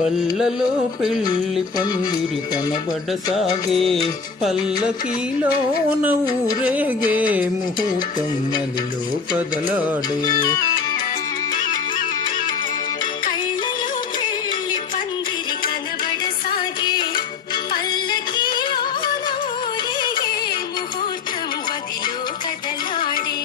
కళ్ళలో పెళ్లి పందిరి కనబడసాగే, పల్లకీలోన ఊరేగే, ముహూర్తం మదిలో కదలాడే. కళ్ళలో పెళ్లి పందిరి కనబడసాగే, పల్లకీలోన ఊరేగే, ముహూర్తం మదిలో కదలాడే.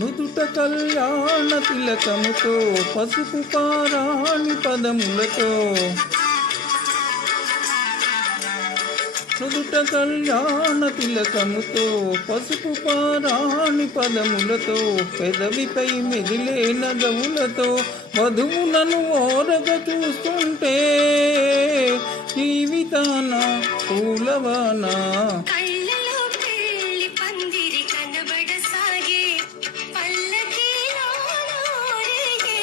నుదుట కళ్యాణ తిలకముతో, పసుపు పారాణి పదములతో, నుదుట కళ్యాణ తిలకముతో, పసుపు పారాణి పదములతో, పెదవిపై మెదిలే నగవులతో, వధువులను ఓరగ చూస్తుంటే జీవితాన పూలవాన. కళ్ళలో పెళ్లి పందిరి కనబడసాగే, పల్లకీలోన ఊరేగే.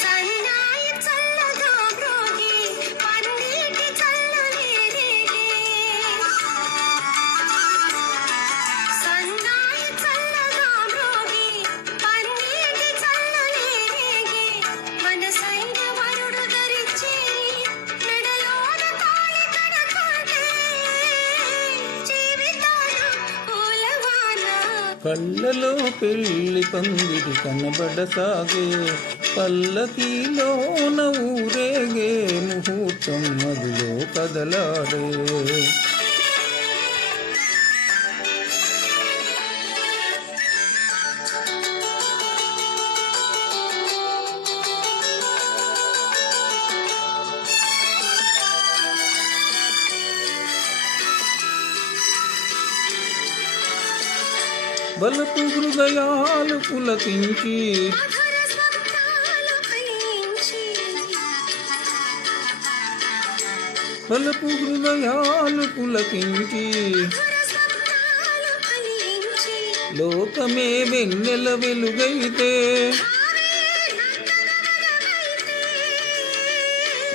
సన్నాయి చల్లగా మ్రోగి, పన్నీటి చల్లనే రేగే. సన్నాయి చల్లగా మ్రోగి, పన్నీటి చల్లనే రేగే. మనసైన వరుడు ధరించి, మెడలోన తాళి కడతాడే, జీవితాన పూలవాన. కళ్ళలో పెళ్లి పందిరి కనబడసాగే, పల్లకీలోన ఊరేగే, ముహూర్తం మదిలో కదలాడే. బలపు హృదయాలు పులకించి, మధుర స్వప్నాలు ఫలించి, బలపు హృదయాలు పులకించి, మధుర స్వప్నాలు ఫలించి, లోకమే వెన్నెల వెలుగైతే,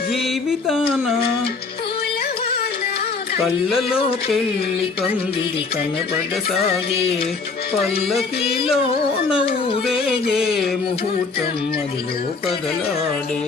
జీవితాన పూలవాన. కళ్ళలో పెళ్లి పందిరి కనబడసాగే, పల్లకీలోన ఊరేగే, ముహూర్తం మదిలో కదలాడే.